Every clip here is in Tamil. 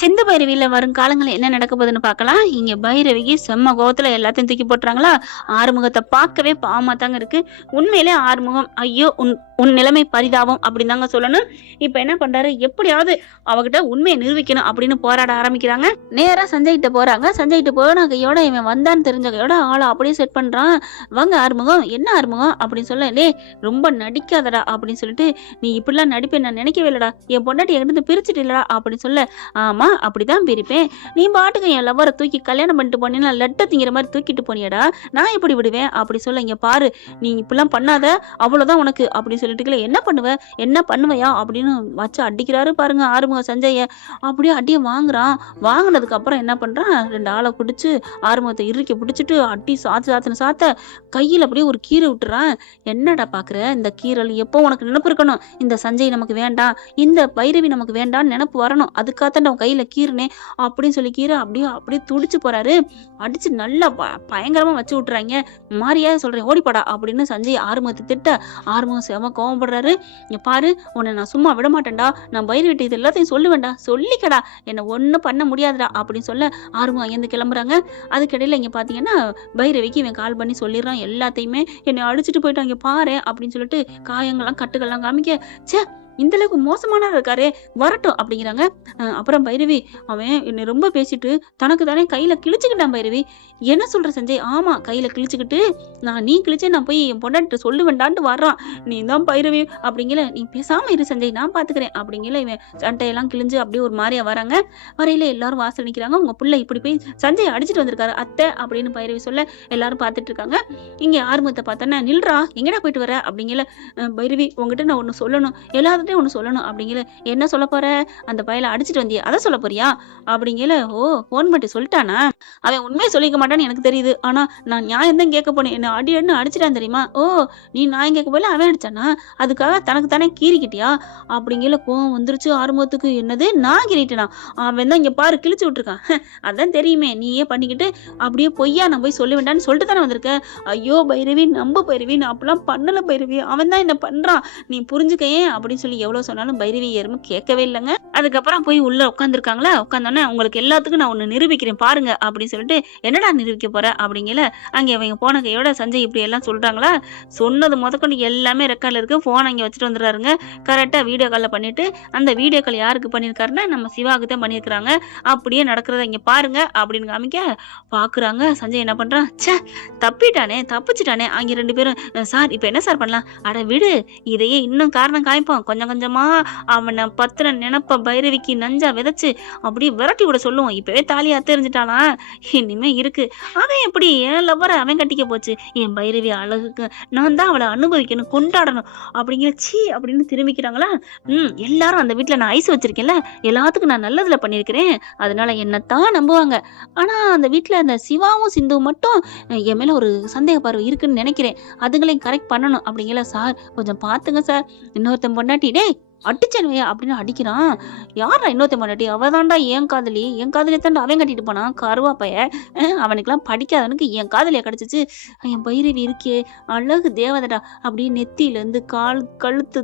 சிந்து பைரவியில வரும் காலங்கள்ல என்ன நடக்க போகுதுன்னு பார்க்கலாம். இங்க பைரவிக்கு செம்ம கோவத்துல எல்லாத்தையும் தூக்கி போட்டுறாங்களா. ஆறுமுகத்தை பார்க்கவே பாவமா தாங்க இருக்கு. உண்மையிலே ஆறுமுகம் ஐயோ உன் உன் நிலைமை பரிதாபம் அப்படின்னு தாங்க சொல்லணும். இப்ப என்ன பண்றாரு, எப்படியாவது அவகிட்ட உண்மையை நிரூபிக்கணும் அப்படின்னு போராட ஆரம்பிக்கிறாங்க. நேரா சஞ்சய் கிட்ட போறாங்க. சஞ்சய் கிட்ட போன கையோட இவன் வந்தான்னு தெரிஞ்ச கையோட ஆளை அப்படியே செட் பண்றான். வாங்க ஆறுமுகம், என்ன ஆறுமுகம் அப்படின்னு சொல்ல, லே ரொம்ப நடிக்காதடா அப்படின்னு சொல்லிட்டு, நீ இப்படிலாம் நடிப்பேன் நான் நினைக்கவே இல்லடா, என் பொண்டாட்டி என்கிட்ட பிரிச்சுட்டு இல்லடா அப்படின்னு சொல்ல, ஆமா அப்படிதான் பிரிப்பேன், நீ பாட்டுக்கு என் லவ்வரை தூக்கி கல்யாணம் பண்ணிட்டு போனீங்கன்னா லட்டை திங்கிற மாதிரி தூக்கிட்டு போனியடா, நான் எப்படி விடுவேன் அப்படி சொல்ல, இங்க பாரு நீ இப்படிலாம் பண்ணாத அவ்வளவுதான் உனக்கு அப்படின்னு சொல்லிட்டு, என்ன பண்ணுவ என்ன பண்ணுவையா அப்படின்னு வச்சு அடிக்கிறாரு பாருங்க ஆறுமுக சஞ்சய. அப்படியே அடியை வாங்குறான். வாங்கினதுக்கு அப்புறம் என்ன பண்றான், 2 ஆளை பிடிச்சு ஆறுமுகத்தை இறுக்கி பிடிச்சிட்டு அடி சாத்த கையில் அப்படியே ஒரு கீரை விட்டுறான். என்னடா பாக்குற, இந்த கீரல் எப்போ உனக்கு நினைப்பு இருக்கணும், இந்த சஞ்சய் நமக்கு வேண்டாம், இந்த பைரவி நமக்கு வேண்டாம்னு நினைப்பு வரணும், அதுக்காக அவன் கையில கீரனே அப்படின்னு சொல்லி கீரை அப்படியே துடிச்சு போறாரு. அடிச்சு நல்லா பயங்கரமா வச்சு விட்டுறாங்க. மாரியா சொல்றேன் ஓடிப்படா அப்படின்னு சஞ்சய் ஆறுமுகத்தை திட்ட, ஆறுமுகம் செம கோவப்படுறாரு. இங்க பாரு உன்னை நான் சும்மா விட மாட்டேன்டா, நான் பைரவிட்ட இது எல்லாத்தையும் சொல்லுவேன்டா, சொல்லிக்கடா, என்ன ஒன்னும் பண்ண முடியாதுடா அப்படின்னு சொல்ல ஆறுமுகம் அங்கேருந்து கிளம்புறாங்க. அதுக்கிடையில இங்க பாத்தீங்கன்னா பைரவிக்கு இவன் கால் பண்ணி சொல்லிடுறான் எல்லாத்தையுமே, என்னை அடிச்சுட்டு போயிட்டாங்க பாரு அப்படின்னு சொல்லிட்டு காயங்கள்லாம் கட்டுகள்லாம் காமிக்க, சே இந்த அளவுக்கு மோசமான இருக்காரு வரட்டும் அப்படிங்கிறாங்க. அப்புறம் பைரவி அவன் என்னை ரொம்ப பேசிட்டு தனக்கு தானே கையில கிழிச்சுக்கிட்டான். பைரவி என்ன சொல்ற சஞ்சய், ஆமா கையில கிழிச்சுக்கிட்டு நீ கிழிச்சே நான் போய் என் பொண்டாட்ட சொல்லுவேண்டான்ட்டு வர்றான், நீ தான் பைரவி அப்படிங்கிற, நீ பேசாம இரு சஞ்சய் நான் பாத்துக்கிறேன் அப்படிங்கிற, இவன் சட்டையெல்லாம் கிழிஞ்சு அப்படியே ஒரு மாதிரியா வராங்க. வரையில எல்லாரும் வாசல் நிக்கிறாங்க. உங்க பிள்ளை இப்படி போய் சஞ்சய் அடிச்சுட்டு வந்திருக்காரு அத்தை அப்படின்னு பைரவி சொல்ல எல்லாரும் பாத்துட்டு இருக்காங்க. இங்க ஆறுமுகத்தை பார்த்தோன்னா, நில்றா எங்கடா போயிட்டு வர அப்படிங்கிற, பைரவி உங்ககிட்ட நான் ஒண்ணு சொல்லணும், எல்லாத்துட்டையும் ஒண்ணு சொல்லணும் அப்படிங்கிற, என்ன சொல்ல போற, அந்த பையலை அடிச்சுட்டு வந்தியா அதை சொல்ல போறியா அப்படிங்கிற, ஓ போன் பண்ணி சொல்லிட்டானா, அவன் உண்மையை சொல்லிக்க மாட்டான்னு எனக்கு தெரியுது, ஆனா நான் நியாயம் தான் கேட்க போனேன், என்ன அடின்னு அடிச்சிட்டான் தெரியுமா, ஓ நீ நியாயம் கேட்க போல அவன் அடிச்சானா, அதுக்காக தனக்கு தானே கீறிக்கிட்டியா அப்படிங்கிற கோவம் வந்துருச்சு ஆறுமுகத்துக்கு. என்னது நான் கீறிட்டேனா, அவன் தான் இங்க பாரு கிழிச்சு விட்டுருக்கான், அதான் தெரியுமே நீயே பண்ணிக்கிட்டு அப்படியே பொய்யா நான் போய் சொல்ல வேண்டான்னு சொல்லிட்டு தானே வந்திருக்க, ஐயோ பைரவி நம்ப பைரவி நான் அப்படிலாம் பண்ணல பைரவி, அவன் தான் என்ன பண்றான் நீ புரிஞ்சுக்கையே அப்படின்னு சொல்லி எவ்வளவு சொன்னாலும் பைரவி யாரும் கேட்கவே இல்லைங்க. அதுக்கப்புறம் போய் உள்ள உட்காந்துருக்காங்களா, உட்காந்தோன்னே உங்களுக்கு எல்லாத்துக்கும் நான் ஒண்ணு நிரூபிக்கிறேன் பாருங்க அப்படின்னு சொல்லிட்டு, என்னடா நிரூபிக்க போற அப்படிங்கல, அங்கே அவங்க போன கையோட சஞ்சய் இப்படி எல்லாம் சொல்றாங்களா, சொன்னது முதற்கொண்டு எல்லாமே ரெக்கார்ட்ல இருக்கு, போன் அங்கே வச்சுட்டு வந்துடுறாருங்க. கரெக்டா வீடியோ கால்ல பண்ணிட்டு, அந்த வீடியோ கால் யாருக்கு பண்ணியிருக்காருன்னா நம்ம சிவாவுக்கு தான் பண்ணியிருக்கிறாங்க, அப்படியே நடக்கிறத இங்க பாருங்க அப்படின்னு காமிக்க பாக்குறாங்க. சஞ்சய் என்ன பண்றான், சே தப்பிட்டானே தப்பிச்சுட்டானே. அங்கே 2 பேரும், சார் இப்ப என்ன சார் பண்ணலாம், அட விடு இதையே இன்னும் காரணம் காமிப்போம், கொஞ்சம் கொஞ்சமா அவனை பத்தின நினைப்ப பைரவிக்கு நஞ்சா விதைச்சு அப்படியே விரட்டி விட சொல்லுவோம், இப்பவே தாலியா தெரிஞ்சுட்டானா இனிமே இருக்கு, அவன் எப்படி என் லவ்வரை அவன் கட்டிக்க போச்சு, என் பைரவி அழகுக்கு நான் தான் அவளை அனுபவிக்கணும் கொண்டாடணும் அப்படிங்கிற சீ அப்படின்னு திரும்பிக்கிறாங்களா. எல்லாரும் அந்த வீட்டுல நான் ஐஸ் வச்சிருக்கேன்ல, எல்லாத்துக்கும் நான் நல்லதுல பண்ணிருக்கிறேன், அதனால என்னத்தான் நம்புவாங்க, ஆனா அந்த வீட்டுல அந்த சிவாவும் சிந்துவும் மட்டும் என் மேல ஒரு சந்தேக பார்வை இருக்குன்னு நினைக்கிறேன், அதுங்களையும் கரெக்ட் பண்ணணும் அப்படிங்கிற, சார் கொஞ்சம் பாத்துங்க சார், இன்னொருத்தன் பொண்டாட்டி டேய் அடிச்சனுவையா அப்படின்னு அடிக்கிறான். யாரா இன்னொருத்தன் பொண்டாட்டி, அவதான்டா என் காதலி தாண்டா அவன் கட்டிட்டு போனான் கருவா பைய, அவனுக்கெல்லாம் படிக்காதவனுக்கு என் காதலியா கிடைச்சிச்சு, என் பைரவி இருக்கே அழகு தேவதடா, அப்படியே நெத்தியில இருந்து கால் கழுத்து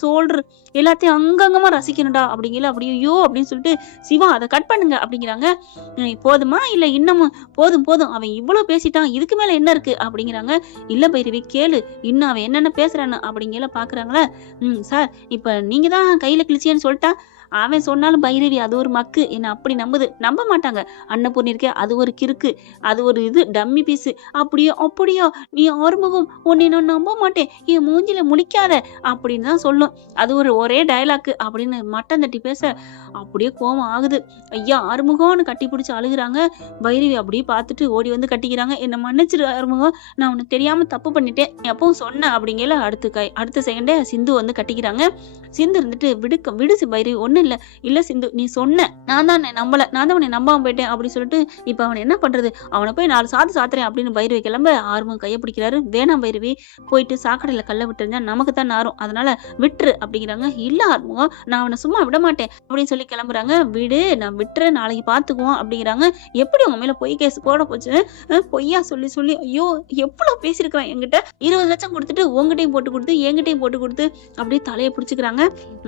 சோல்று எல்லாத்தையும் அங்கங்கமா ரசிக்கணும்டா அப்படிங்கல, அப்படியோ அப்படின்னு சொல்லிட்டு, சிவா அதை கட் பண்ணுங்க அப்படிங்கிறாங்க. போதுமா இல்ல இன்னமும், போதும் அவன் இவ்வளவு பேசிட்டான் இதுக்கு மேல என்ன இருக்கு அப்படிங்கிறாங்க. இல்ல பைரவி கேளு இன்னும் அவன் என்னென்ன பேசுறான்னு அப்படிங்கல பாக்குறாங்களா. சார் இப்ப நீங்க தான் கையில கிழிச்சியன்னு சொல்லிட்டா, அவன் சொன்னாலும் பைரவி அது ஒரு மக்கு என்ன அப்படி நம்ப மாட்டாங்க, அன்னபூர்ணி இருக்கே அது ஒரு கிறுக்கு, அது ஒரு இது டம்மி பீஸு, அப்படியோ நீ ஆறுமுகம் உன்னை நான் நம்ப மாட்டேன், என் மூஞ்சில முழிக்காத அப்படின்னு தான் சொல்லும், அது ஒரே டயலாக்கு அப்படின்னு மட்டம் தட்டி பேச அப்படியே கோவம் ஆகுது. ஐயா ஆறுமுகம்னு கட்டி பிடிச்சி அழுகுறாங்க. பைரவி அப்படியே பார்த்துட்டு ஓடி வந்து கட்டிக்கிறாங்க. என்ன மன்னிச்சிரு ஆறுமுகம், நான் உனக்கு தெரியாம தப்பு பண்ணிட்டேன் எப்பவும் சொன்னேன் அப்படிங்கல. அடுத்த செகண்டே சிந்து வந்து கட்டிக்கிறாங்க. சிந்து இருந்துட்டு விடு பைரவி ஒண்ணு இல்ல சிந்து நீ சொன்ன, நான் தான் உன்னை நம்பாம போயிட்டேன் அப்படின்னு சொல்லிட்டு, இப்ப அவன் என்ன பண்றது, அவனை போய் 4 சாத்துறேன் அப்படின்னு பைரவி கிளம்ப ஆறுமுகம் கையை பிடிக்கிறாரு. வேணாம் பைரவி போயிட்டு சாக்கடையில கல்ல விட்டுருந்தா நமக்கு தான் நாரும், அதனால விட்டுரு அப்படிங்கிறாங்க. இல்ல ஆறுமுகம் நான் அவனை சும்மா விட மாட்டேன் அப்படின்னு சொல்லி கிளம்புறாங்க. விடு நான் விட்டுறேன் நாளைக்கு பாத்துக்குவோம் அப்படிங்கிறாங்க. எப்படி உங்க மேல பொய் கேஸ் போட போச்சு, பொய்யா சொல்லி ஐயோ எவ்வளவு பேசிருக்கிறான் என்கிட்ட, 20 லட்சம் கொடுத்துட்டு உங்ககிட்டையும் போட்டு கொடுத்து என்கிட்டையும் போட்டு கொடுத்து அப்படியே தலையை பிடிச்சுக்கிறாங்க.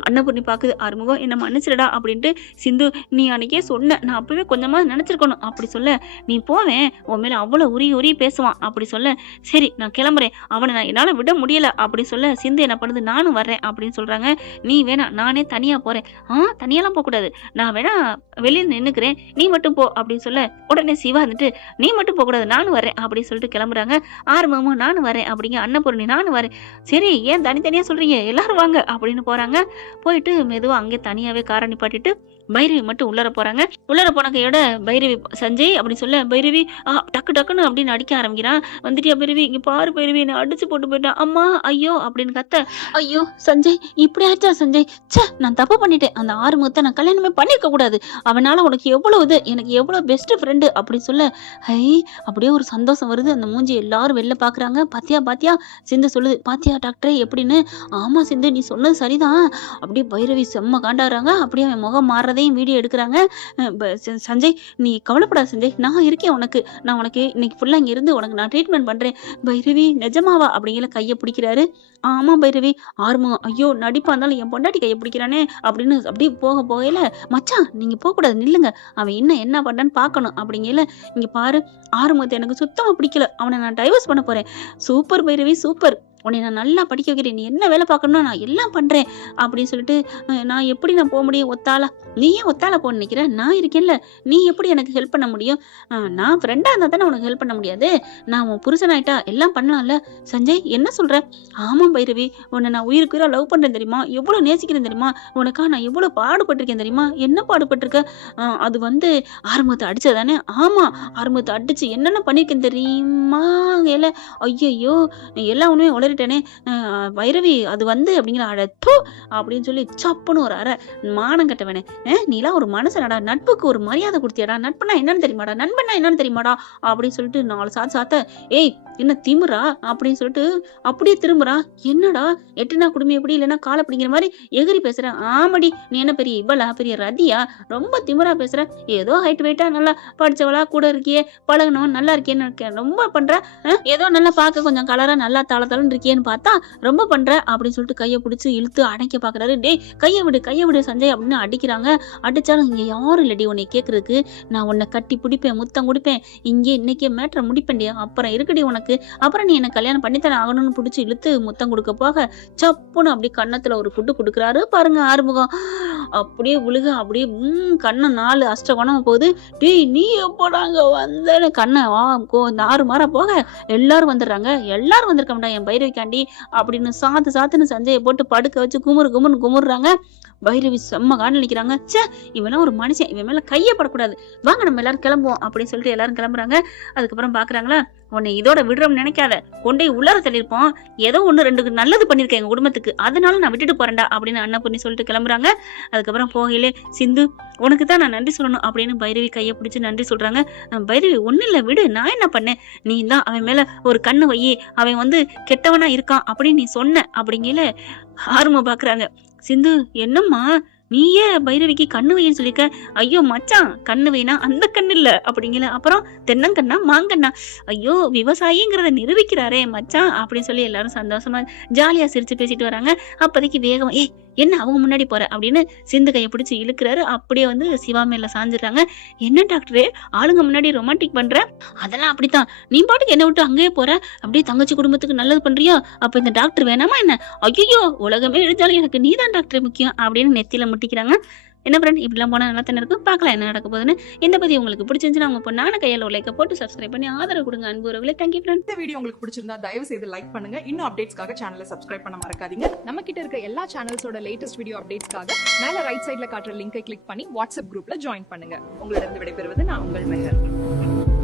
அன்னபூர்ணி பாக்குது, ஆறுமுகம் என்ன மன்னிச்சிடா அப்படின்ட்டு. சிந்து நீ அன்னைக்கே சொன்ன, நான் அப்பவே கொஞ்சமா நினைச்சிருக்கணும் அப்படி சொல்ல. நீ போவேன் உன் மேல அவ்வளவு உரி பேசுவான் அப்படி சொல்ல. சரி நான் கிளம்புறேன், அவனை நான் என்னால விட முடியல அப்படி சொல்ல. சிந்து என்ன பண்ணுது, நானும் வர்றேன் அப்படின்னு சொல்றாங்க. நீ வேணா, நானே தனியா போறேன். தனியெல்லாம் போக கூடாது, நான் வேணா வெளியில நின்னுக்கிறேன், நீ மட்டும் போ அப்படின்னு சொல்ல. உடனே சிவா வந்துட்டு நீ மட்டும் போக கூடாது, நானும் வரேன் அப்படின்னு சொல்லிட்டு கிளம்புறாங்க. ஆறுமுகமும் நானும் வரேன் அப்படிங்க. அன்னபூரணி நானும் வரேன். சரி ஏன் தனித்தனியா சொல்றீங்க, எல்லாரும் வாங்க அப்படின்னு போறாங்க. போயிட்டு மெதுவா அங்கே தனியாவே காரை நிப்பாட்டிட்டு பைரவி மட்டும் உள்ளர போறாங்க. உள்ளர போன கையோட பைரவி சஞ்சய் அப்படி சொல்ல. பைரவி டக்கு டக்குன்னு அப்படின்னு அடிக்க ஆரம்பிக்கிறான். வந்துட்டியா பைரவி, இங்க பாரு பைரவி, என்ன அடிச்சு போட்டு போயிட்டான், அம்மா ஐயோ அப்படின்னு கத்த. ஐயோ சஞ்சய் இப்படி ஆச்சா சஞ்சய், நான் தப்பு பண்ணிட்டேன், அந்த ஆறுமுகத்தை நான் கல்யாணமே பண்ணிருக்க கூடாது, அவனால உனக்கு எவ்வளவு இது, எனக்கு எவ்வளவு பெஸ்ட் ஃப்ரெண்டு அப்படி சொல்ல. ஹை அப்படியே ஒரு சந்தோஷம் வருது. அந்த மூஞ்சி எல்லாரும் வெளில பாக்குறாங்க. பாத்தியா சிந்து சொல்லுது, பாத்தியா டாக்டரே எப்படின்னு. ஆமா சிந்து நீ சொன்னது சரிதான். அப்படியே பைரவி செம்ம காண்டாடுறாங்க. அப்படியே அவன் முகம் மாறுறதையும் வீடியோ எடுக்கிறாங்க. சஞ்சய் நீ கவலைப்படாத சஞ்சய், நான் இருக்கேன் உனக்கு, நான் உனக்கு இன்னைக்கு ஃபுல்லா இங்க இருந்து உனக்கு நான் ட்ரீட்மெண்ட் பண்றேன். பைரவி நிஜமாவா அப்படிங்கிற கையை பிடிக்கிறாரு. ஆமா பைரவி. ஆறுமுகம் ஐயோ நடிப்பா இருந்தாலும் என் பொண்டாட்டி கையை பிடிக்கிறானே அப்படின்னு அப்படியே போகையில, மச்சான் நீங்க போக கூடாது, நில்லுங்க, அவன் இன்னும் என்ன பண்றான்னு பாக்கணும் அப்படிங்கல. இங்க பாரு ஆறுமுகத்தை எனக்கு சுத்தமா பிடிக்கல, அவனை நான் டைவர்ஸ் பண்ண போறேன். சூப்பர் பைரவி சூப்பர், உன்னை நான் நல்லா படிக்க வைக்கிறேன், நீ என்ன வேலை பார்க்கணும் நான் எல்லாம் பண்றேன் அப்படின்னு சொல்லிட்டு. நான் எப்படி நான் போக முடியும் ஒத்தாளா, நீ ஏன் ஒத்தாளா போக நினைக்கிற, நான் இருக்கேன்ல, நீ எப்படி எனக்கு ஹெல்ப் பண்ண முடியும், நான் ஃப்ரெண்டா இருந்தா தானே உனக்கு ஹெல்ப் பண்ண முடியாது, நான் உன் புருஷனாயிட்டா எல்லாம் பண்ணலாம்ல. சஞ்சய் என்ன சொல்ற. ஆமா பைரவி, உன்னை நான் உயிருக்கு லவ் பண்றேன் தெரியுமா, எவ்வளவு நேசிக்கிறேன் தெரியுமா, உனக்கா நான் எவ்வளவு பாடுபட்டிருக்கேன் தெரியுமா, என்ன பாடுபட்டிருக்க. அது வந்து ஆறுமுகத்தை அடிச்சதானே. ஆமா ஆறுமுகத்தை அடிச்சு என்னென்ன பண்ணிருக்கேன் தெரியுமா. ஐயோ எல்லா உண்மையும் உளறிட்டேனே பைரவி, அது வந்து அப்படிங்கிற அடத்து அப்படின்னு சொல்லி சப்புன்னு ஒரு அரை. மானம் கட்டவனே, நீலாம் ஒரு மனுஷனடா, நட்புக்கு ஒரு மரியாதை கொடுத்தியாடா, நட்புனா என்னன்னு தெரியுமாடா, நண்பனா என்னன்னு தெரியுமாடா அப்படின்னு சொல்லிட்டு 4 சாத்த. ஏய் என்ன திமுறா அப்படின்னு சொல்லிட்டு அப்படியே திரும்புறா. என்னடா எட்டுனா குடும்பம் எப்படி இல்லைன்னா காலை பிடிங்கிற மாதிரி எகிரி பேசுற. ஆமாடி நீ என்ன பெரிய இவளா, பெரிய ரதியா, ரொம்ப திமுறா பேசுற. ஏதோ ஹைட் வெயிட்டா நல்லா படிச்சவளா கூட இருக்கியே, பழகணும் நல்லா இருக்கேன்னு ரொம்ப பண்ற, ஏதோ நல்லா பார்க்க கொஞ்சம் கலரா நல்லா தளன்னு இருக்கேன்னு பார்த்தா ரொம்ப பண்ற அப்படின்னு சொல்லிட்டு கையை பிடிச்சி இழுத்து அணைக்க பாக்குறாரு. டேய் கையை விடு சஞ்சய் அப்படின்னு அடிக்கிறாங்க. அடிச்சாலும் இங்க யாரும் இல்லடி உன்னை கேட்கறதுக்கு, நான் உன்னை கட்டி பிடிப்பேன், முத்தம் கொடுப்பேன், இங்கே இன்னைக்கே மேட்டரை முடிப்பேன்டியா, அப்புறம் இருக்குடி உனக்கு, அப்புறம் நீ என்ன கல்யாணம் பண்ணித்தானே ஆகணும்னு பிடிச்சி இழுத்து முத்தம் கொடுக்க போக சப்புன்னு அப்படி கண்ணத்துல ஒரு குட்டு கொடுக்குறாரு பாருங்க ஆறுமுகம். அப்படியே விழுக, அப்படியே கண்ணை 4 அஷ்டகோணம் போகுது. டேய் நீ எப்போடாங்க வந்தேன்னு கண்ணை ஆறு மாற போக எல்லாரும் வந்துடுறாங்க. எல்லாரும் வந்திருக்கா என் பைரவிக்காண்டி அப்படின்னு சாத்துன்னு சஞ்சயை போட்டு படுக்க வச்சு குமுறுறாங்க. பைரவி செம்ம காண்டு நிக்கிறாங்க. இவெல்லாம் ஒரு மனுஷன், இவன் மேல கையே படக்கூடாது, வாங்க நம்ம எல்லாரும் கிளம்புவோம் அப்படின்னு சொல்லிட்டு எல்லாரும் கிளம்புறாங்க. அதுக்கப்புறம் பாக்குறாங்களா, உன்னை இதோட விடுறோம்னு நினைக்காத, கொண்டே உள்ளார தள்ளிருப்போம், ஏதோ 1-2 நல்லது பண்ணிருக்கேன் எங்க குடும்பத்துக்கு, அதனால நான் விட்டுட்டு போறேன்டா அப்படின்னு அன்னபூர்ணி சொல்லிட்டு கிளம்புறாங்க. அதுக்கப்புறம் போகையிலே சிந்து உனக்கு தான் நான் நன்றி சொல்லணும் அப்படின்னு பைரவி கையை பிடிச்சி நன்றி சொல்றாங்க. பைரவி ஒன்னும் இல்ல விடு, நான் என்ன பண்ணேன், நீ தான் அவன் மேல ஒரு கண்ணு வையே, அவன் வந்து கெட்டவனா இருக்கான் அப்படின்னு நீ சொன்ன அப்படிங்கல. ஆர்வமா பாக்குறாங்க. சிந்து என்னம்மா நீயே பைரவிக்கு கண்ணு வைன்னு சொல்லிக்க. ஐயோ மச்சான் கண்ணு வைனா அந்த கண்ணு இல்ல அப்படிங்கல. அப்புறம் தென்னங்கண்ணா மாங்கண்ணா, ஐயோ விவசாயிங்கிறத நிரூபிக்கிறாரே மச்சான் அப்படின்னு சொல்லி எல்லாரும் சந்தோஷமா ஜாலியா சிரிச்சு பேசிட்டு வராங்க. அப்போதைக்கு வேகமா ஏய் என்ன அவங்க முன்னாடி போற அப்படின்னு சிந்து கையை பிடிச்சி இழுக்கிறாரு. அப்படியே வந்து சிவா மேல சாஞ்சிடுறாங்க. என்ன டாக்டரே ஆளுங்க முன்னாடி ரொமான்டிக் பண்ற, அதெல்லாம் அப்படித்தான், நீ பாட்டுக்கு என்ன விட்டு அங்கேயே போற, அப்படியே தங்கச்சி குடும்பத்துக்கு நல்லது பண்றியா, அப்ப இந்த டாக்டர் வேணாமா என்ன, ஐயோ உலகமே எழுதாலும் எனக்கு நீதான் டாக்டர் முக்கியம் அப்படின்னு நெத்தியில முட்டிக்கிறாங்க. என்ன ஃப்ரெண்ட் இப்படிலாம் போனால் நல்லா தானே இருக்கும், பார்க்கலாம் என்ன நடக்க போகுதுன்னு. இந்த பத்தி உங்களுக்கு பிடிச்சிருந்துச்சுன்னா அவங்க பொண்ணான கையால் ஒரு லைக்கை போட்டு சப்ஸ்கிரைப் பண்ணி ஆதரவு கொடுங்க அன்பு உறவுகளே. Thank you friend. இந்த வீடியோ உங்களுக்கு பிடிச்சிருந்தா தயவு செய்து லைக் பண்ணுங்க. இன்னும் அப்டேட்ஸ்க்காக சேனலை சப்ஸ்கிரைப் பண்ண மறக்காதீங்க. நம்ம கிட்ட இருக்க எல்லா சேனல்ஸோட லேட்டஸ்ட் வீடியோ அப்டேட்ஸ்க்காக மேல ரைட் சைட்ல காட்டுற லிங்கை கிளிக் பண்ணி வாட்ஸ்அப் குரூப்ல ஜாயின் பண்ணுங்க. உங்களிடம் விடைபெறுவது நான் உங்கள் மெஹர்.